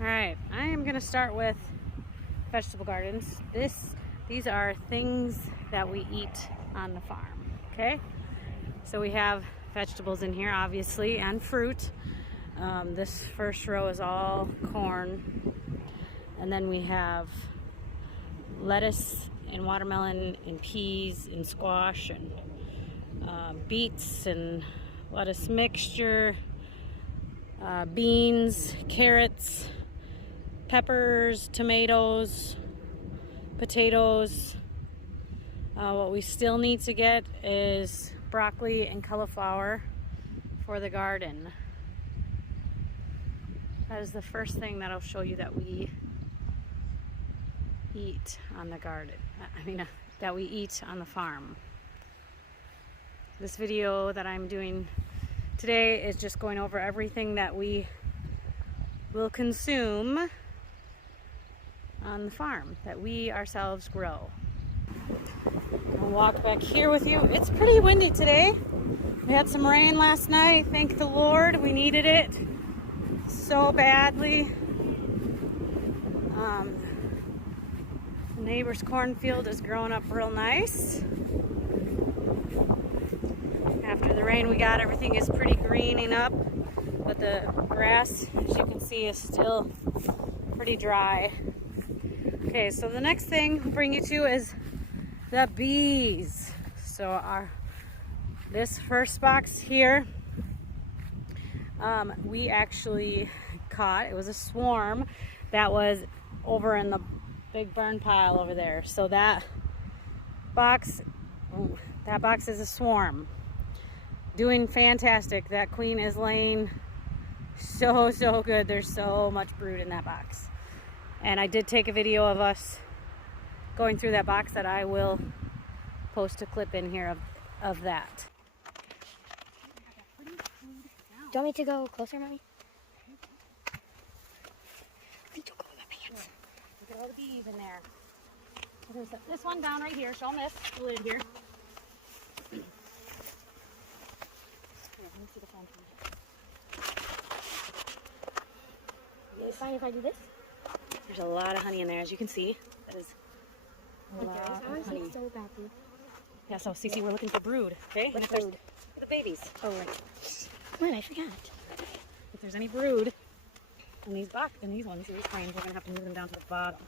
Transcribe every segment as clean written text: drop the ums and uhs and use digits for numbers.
All right, I am going to start with vegetable gardens. These are things that we eat on the farm, okay? So we have vegetables in here, obviously, and fruit. This first row is all corn. And then we have lettuce and watermelon and peas and squash and beets and lettuce mixture, beans, carrots, peppers, tomatoes, potatoes. What we still need to get is broccoli and cauliflower for the garden. That is the first thing that I'll show you that we eat on the garden. That we eat on the farm. This video that I'm doing today is just going over everything that we will consume on the farm, that we ourselves grow. I'll walk back here with you. It's pretty windy today. We had some rain last night. Thank the Lord, we needed it so badly. The neighbor's cornfield is growing up real nice. After the rain we got, everything is pretty greening up, but the grass, as you can see, is still pretty dry. Okay, so the next thing I'll bring you to is the bees. So this first box here, we actually caught. It was a swarm that was over in the big burn pile over there. So that box is a swarm. Doing fantastic. That queen is laying so good. There's so much brood in that box. And I did take a video of us going through that box that I will post a clip in here of that. Do you want me to go closer, Mommy? Don't go in my pants. Look at all the bees in there. I'm going to set this one down right here. Show them this, the lid here. Here, let me see the phone. Is it fine if I do this? There's a lot of honey in there, as you can see. That is a lot I of want to honey. see so badly. Yeah, so Cece, we're looking for brood, okay? What's And if there's brood? the babies. Oh, right. What? I forgot. If there's any brood in these ones, these frames, we're gonna have to move them down to the bottom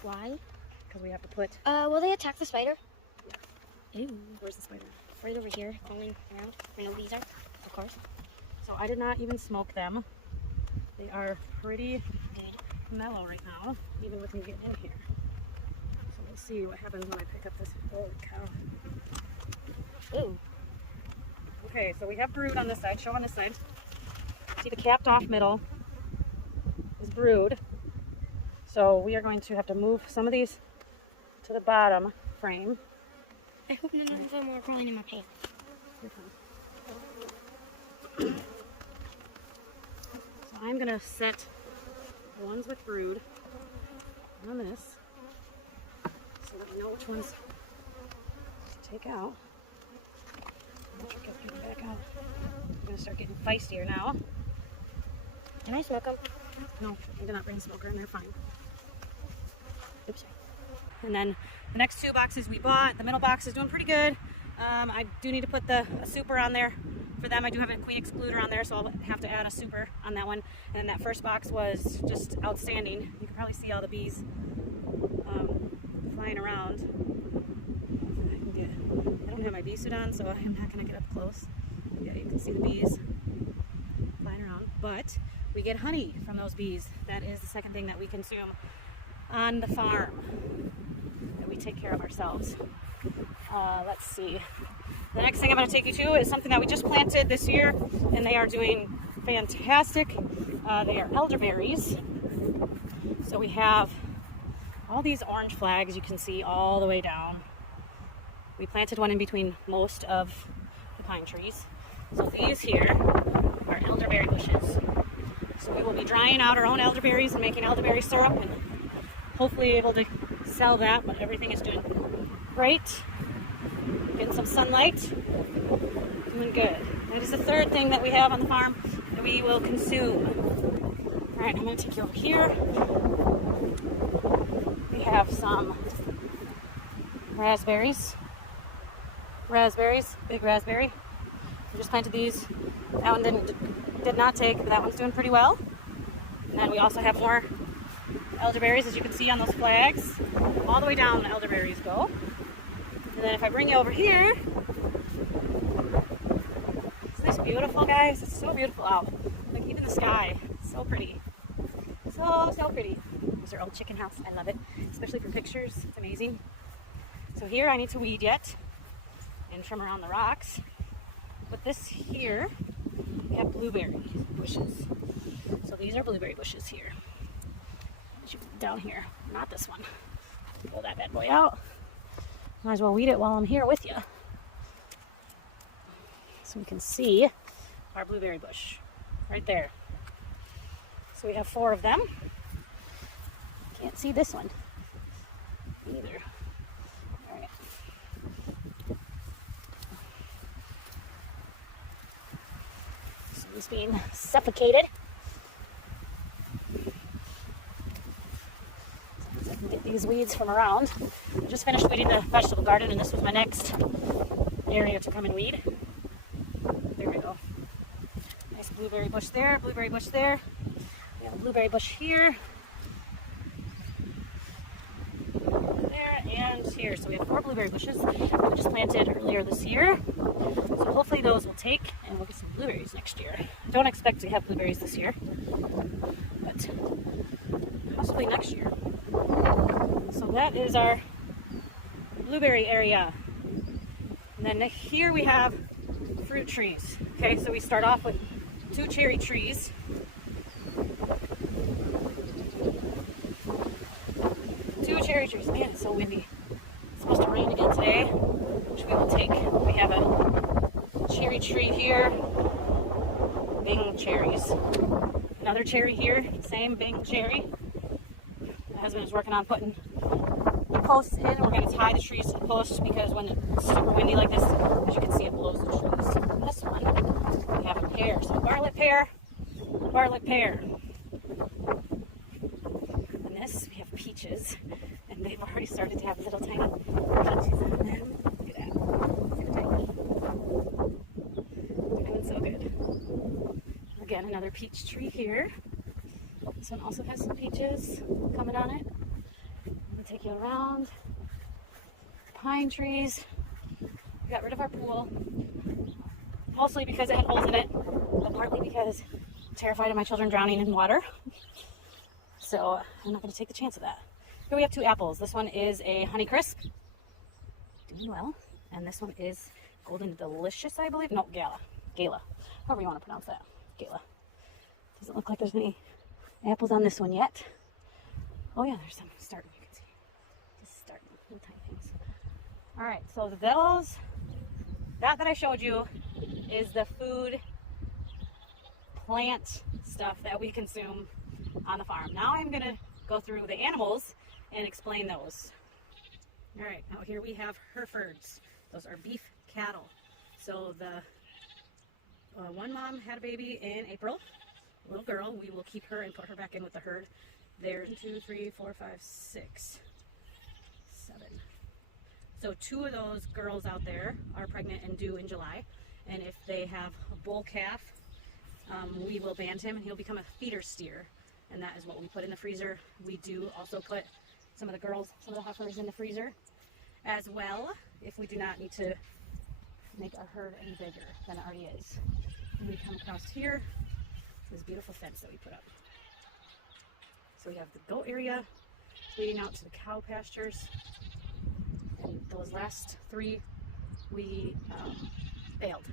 Why? because we have to put. Will they attack the spider? Ew. Where's the spider? Right over here, going around. I know these are, of course. So I did not even smoke them. They are pretty Good. mellow right now, even with me getting in here. So we'll see what happens when I pick up this. Holy cow. Ooh. Okay, so we have brood on this side. Show on this side. See the capped off middle is brood. So we are going to have to move some of these to the bottom frame. I hope none of them are crawling in my pants. So I'm going to set the ones with brood on this so that we know which ones to take out. Which will get them back out. I'm going to start getting feistier now. Can I smoke them? No, I did not bring a smoker and they're fine. Oops. And then the next two boxes we bought, the middle box is doing pretty good. I do need to put a super on there for them. I do have a queen excluder on there, so I'll have to add a super on that one. And that first box was just outstanding. You can probably see all the bees flying around. I don't have my bee suit on, so I'm not going to get up close. Yeah, you can see the bees flying around. But we get honey from those bees. That is the second thing that we consume on the farm, that we take care of ourselves. Let's see. The next thing I'm going to take you to is something that we just planted this year, and they are doing fantastic. They are elderberries. So we have all these orange flags you can see all the way down. We planted one in between most of the pine trees. So these here are elderberry bushes. So we will be drying out our own elderberries and making elderberry syrup and hopefully able to sell that, but everything is doing great. Getting some sunlight, doing good. That is the third thing that we have on the farm that we will consume Alright, I'm going to take you over here. We have some raspberries. Big raspberry. We just planted these. That one did not take, but that one's doing pretty well. And then we also have more elderberries, as you can see on those flags. All the way down the elderberries go. And then if I bring you over here, isn't this beautiful, guys? It's so beautiful out. Like even the sky, so pretty. So pretty. There's our old chicken house. I love it, especially for pictures. It's amazing. So here I need to weed yet and trim around the rocks. But this here, we have blueberry bushes. So these are blueberry bushes here. Down here, not this one. Pull that bad boy out. Might as well weed it while I'm here with you. So we can see our blueberry bush right there. So we have 4 of them. Can't see this one either. All right. So he's being suffocated. So I can get these weeds from around. I just finished weeding the vegetable garden, and this was my next area to come and weed. There we go. Nice blueberry bush there, blueberry bush there. We have a blueberry bush here. There and here. So we have 4 blueberry bushes that we just planted earlier this year. So hopefully those will take and we'll get some blueberries next year. I don't expect to have blueberries this year, but possibly next year. So that is our blueberry area. And then here we have fruit trees. Okay, so we start off with 2 cherry trees. 2 cherry trees. Man, it's so windy. It's supposed to rain again today, which we will take. We have a cherry tree here. Bing cherries. Another cherry here. Same bing cherry. My husband is working on putting the posts in. We're going to tie the trees to the posts because when it's super windy like this, as you can see, it blows the trees. And this one, we have a pear. So garlic pear, garlic pear. And this, we have peaches. And they've already started to have little tiny peaches on them. Look at that. Super tiny. Doing so good. Again, another peach tree here. This one also has some peaches coming on it. I'll take you around. Pine trees. We got rid of our pool. Mostly because it had holes in it, but partly because I'm terrified of my children drowning in water. So I'm not going to take the chance of that. Here we have 2 apples. This one is a Honeycrisp. Doing well. And this one is Golden Delicious, I believe. No, Gala. Gala. However you want to pronounce that. Gala. Doesn't look like there's any apples on this one yet. Oh yeah, there's some starting. You can see. Just starting. Little tiny things. Alright, so that I showed you is the food plant stuff that we consume on the farm. Now I'm going to go through the animals and explain those. All right, now here we have Herefords. Those are beef cattle. So the one mom had a baby in April, a little girl. We will keep her and put her back in with the herd. There's 2, 3, 4, 5, 6, 7. So 2 of those girls out there are pregnant and due in July. And if they have a bull calf, we will band him and he'll become a feeder steer. And that is what we put in the freezer. We do also put some of the girls, some of the heifers in the freezer as well, if we do not need to make our herd any bigger than it already is. And we come across here, this beautiful fence that we put up. So we have the goat area leading out to the cow pastures. And those last 3 we baled.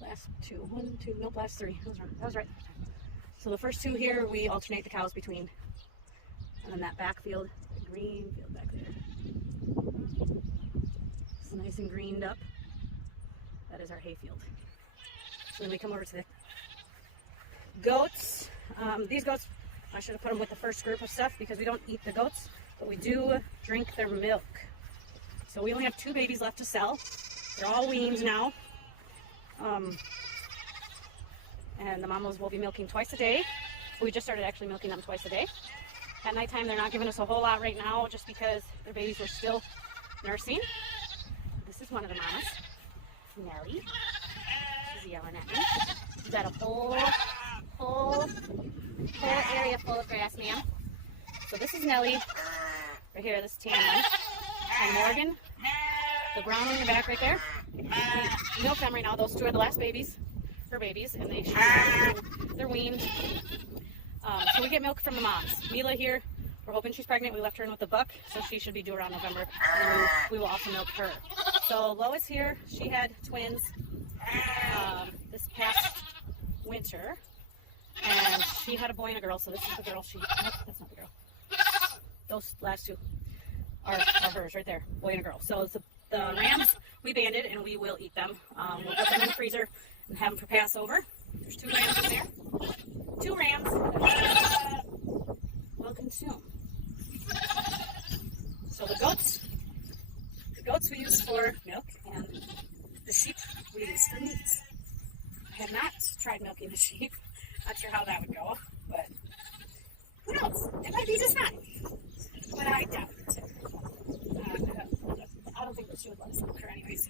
Last 2, 1, 2, nope, last 3. That was right. So the first 2 here, we alternate the cows between. And then that back field, the green field back there. It's nice and greened up. That is our hay field. So then we come over to the goats. These goats, I should have put them with the first group of stuff because we don't eat the goats, but we do drink their milk. So we only have 2 babies left to sell. They're all weaned now. and the mamas will be milking twice a day. We just started actually milking them twice a day. At nighttime, they're not giving us a whole lot right now just because their babies are still nursing. This is one of the mamas, Nellie. She's yelling at me. She's got a whole area full of grass, ma'am. So this is Nellie, right here, this tan one. And Morgan, the brown one in the back right there. We milk them right now. Those two are the last babies, her babies, and they're weaned. So we get milk from the moms. Mila here, we're hoping she's pregnant. We left her in with the buck, so she should be due around November. And then we will also milk her. So Lois here, she had twins this past winter. And she had a boy and a girl, so this is the girl nope, that's not the girl. Those last two are hers right there, boy and a girl. So the rams we banded and we will eat them. We'll put them in the freezer and have them for Passover. There's 2 rams in there. 2 rams. We'll consume. So the goats we use for milk, and the sheep we use for meat. I have not tried milking the sheep. Not sure how that would go, but who knows? It might be just fine. But I doubt it. I don't think that she would let us milk her anyways.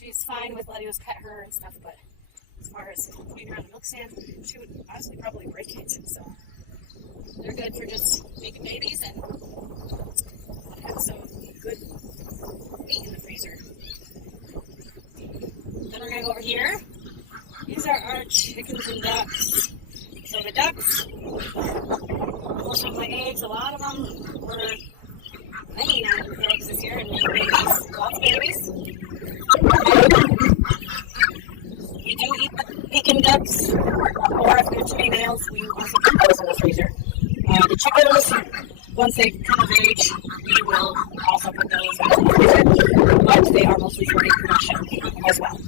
She's fine with letting us pet her and stuff, but as far as putting her on the milk stand, she would honestly probably break it. So they're good for just making babies and have some good meat in the freezer. Then we're gonna go over here. These are our chickens and ducks. So the ducks, most of my eggs, a lot of them were laying out eggs this year and making babies, lots of babies. We do eat the Pekin ducks, or if they're females, we also keep those in the freezer. The chickens, once they come of age, we will also put those in the freezer, but they are mostly for reproduction as well.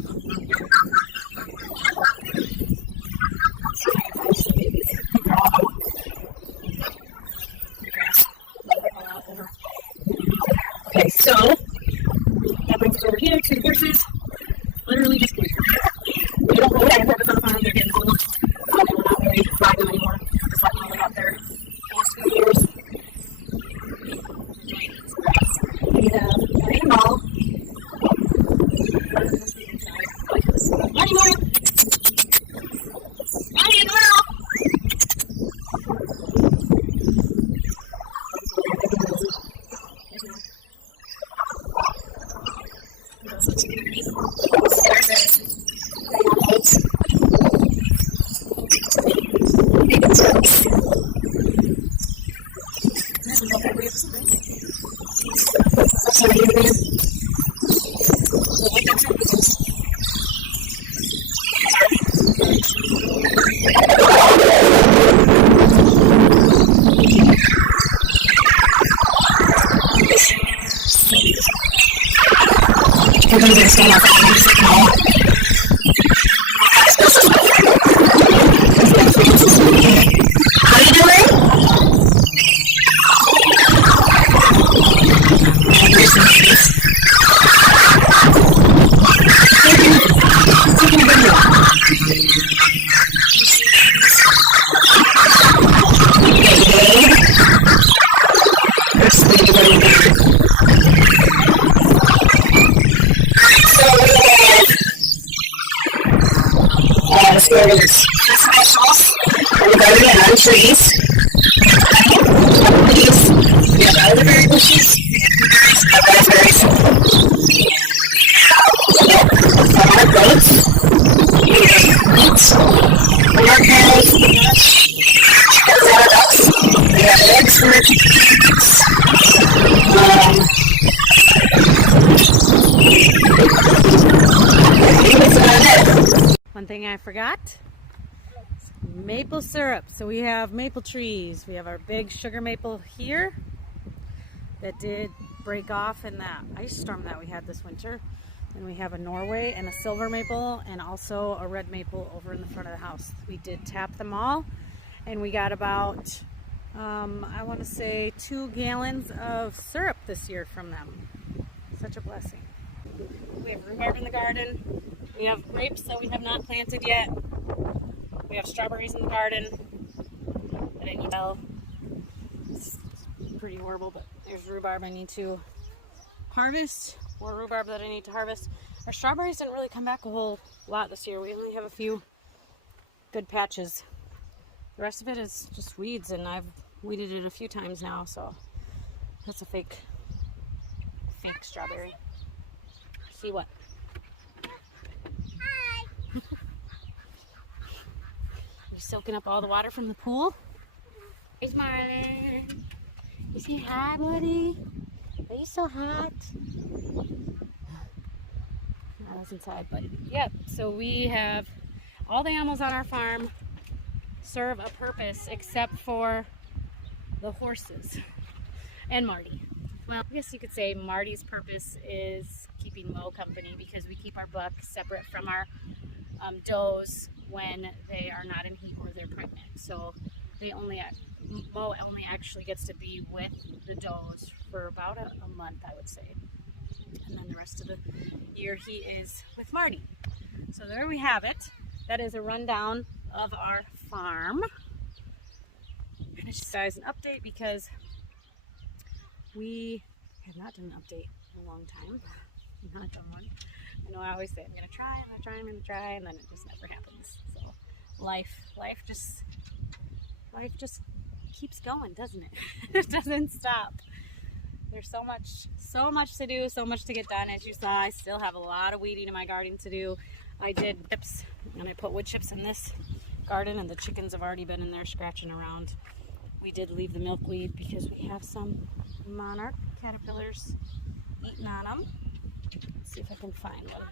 Okay, so that brings us over here to the horses. Literally just here. We don't really have a purpose on the farm. They're getting old. We're not really riding them anymore. Just letting them live out there last few years. We have our animal. There's vegetables, we're going on trees, leaves, we have elderberry bushes, raspberries, our goats, meat, more cows, chickens and ducks, we have eggs for chickens, that's about it. One thing I forgot, maple syrup. So we have maple trees. We have our big sugar maple here that did break off in that ice storm that we had this winter. And we have a Norway and a silver maple and also a red maple over in the front of the house. We did tap them all and we got about, I want to say 2 gallons of syrup this year from them. Such a blessing. We have rhubarb in the garden. We have grapes that we have not planted yet. We have strawberries in the garden that I need to sell. It's pretty horrible, but there's rhubarb I need to harvest. More rhubarb that I need to harvest. Our strawberries didn't really come back a whole lot this year. We only have a few good patches. The rest of it is just weeds, and I've weeded it a few times now, so that's a fake strawberry. See what? Hi. You're soaking up all the water from the pool? It's Marlon. You say hi, buddy? Are you so hot? I was inside, but yep. So we have all the animals on our farm serve a purpose except for the horses and Marty. Well, I guess you could say Marty's purpose is keeping Mo company because we keep our bucks separate from our does when they are not in heat or they're pregnant. So Mo only actually gets to be with the does for about a month, I would say. And then the rest of the year he is with Marty. So there we have it. That is a rundown of our farm. And it's just guys an update because we have not done an update in a long time. I've not done one. I know I always say I'm gonna try, and then it just never happens. So life just keeps going, doesn't it? It doesn't stop. There's so much to do, so much to get done. As you saw, I still have a lot of weeding in my garden to do. I did chips, and I put wood chips in this garden, and the chickens have already been in there scratching around. We did leave the milkweed because we have some monarch caterpillars eating on them. Let's see if I can find one.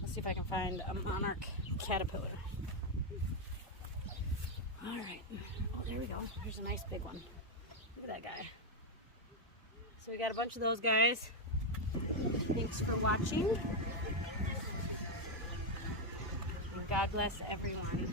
Let's see if I can find a monarch caterpillar. All right. Oh, there we go. There's a nice big one. Look at that guy. So we got a bunch of those guys. Thanks for watching. And God bless everyone.